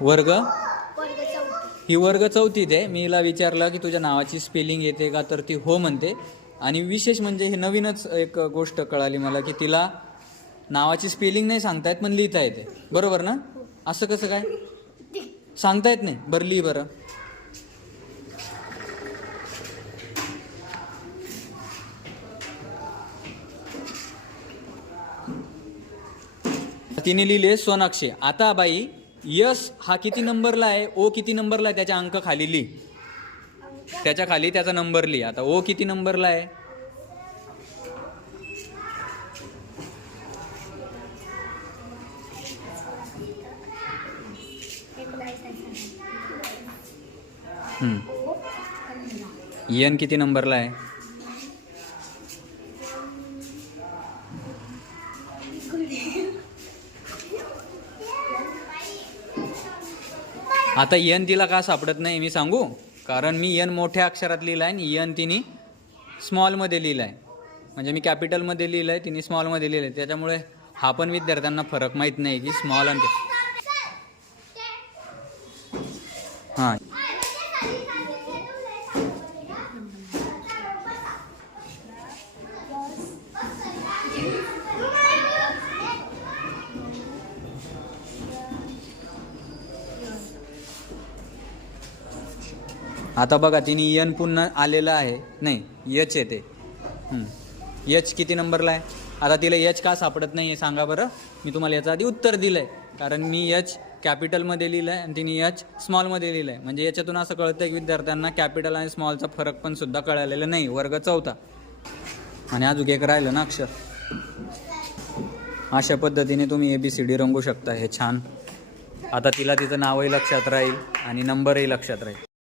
वर्ग ही वर्ग चौथीत आहे. मी हिला विचारलं की तुझ्या नावाची स्पेलिंग येते का, तर ती हो म्हणते. आणि विशेष म्हणजे हे नवीनच एक गोष्ट कळाली मला की तिला नावाची स्पेलिंग नाही सांगता येत पण लिहिता येते. बरोबर ना? असं कसं काय सांगता येत नाही? बरं लिही बरं. तिने लिहिले सोनाक्षी. आता बाई यस हा किती नंबरला आहे, ओ किती नंबरला आहे, त्याच्या अंक खाली लिही. त्याच्या खाली त्याचा नंबर लिही. आता ओ किती नंबरला आहे? एन किती नंबरला आहे? आता एन तिला का सापडत नाही मी सांगू? कारण मी एन मोठ्या अक्षरात लिहिला आहे आणि एन तिने स्मॉलमध्ये लिहिला आहे. म्हणजे मी कॅपिटलमध्ये लिहिलं आहे, तिने स्मॉलमध्ये लिहिलं आहे. त्याच्यामुळे हा पण विद्यार्थ्यांना फरक माहीत नाही की स्मॉल आणि हां. आता बघा तिने एन पुन्हा आलेलं आहे, नाही एच येते. एच किती नंबरला आहे? आता तिला एच का सापडत नाही हे सांगा बरं. मी तुम्हाला याचं आधी उत्तर दिलं आहे. कारण मी एच कॅपिटलमध्ये लिहिलं आहे आणि तिने एच स्मॉलमध्ये लिहिलं आहे. म्हणजे याच्यातून असं कळतं की विद्यार्थ्यांना कॅपिटल आणि स्मॉलचा फरक पण सुद्धा कळालेला नाही. वर्ग चौथा. आणि अजून एक राहिलं ना अक्षर. अशा पद्धतीने तुम्ही ABCD रंगू शकता. हे छान. आता तिला तिचं नावही लक्षात राहील आणि नंबरही लक्षात राहील.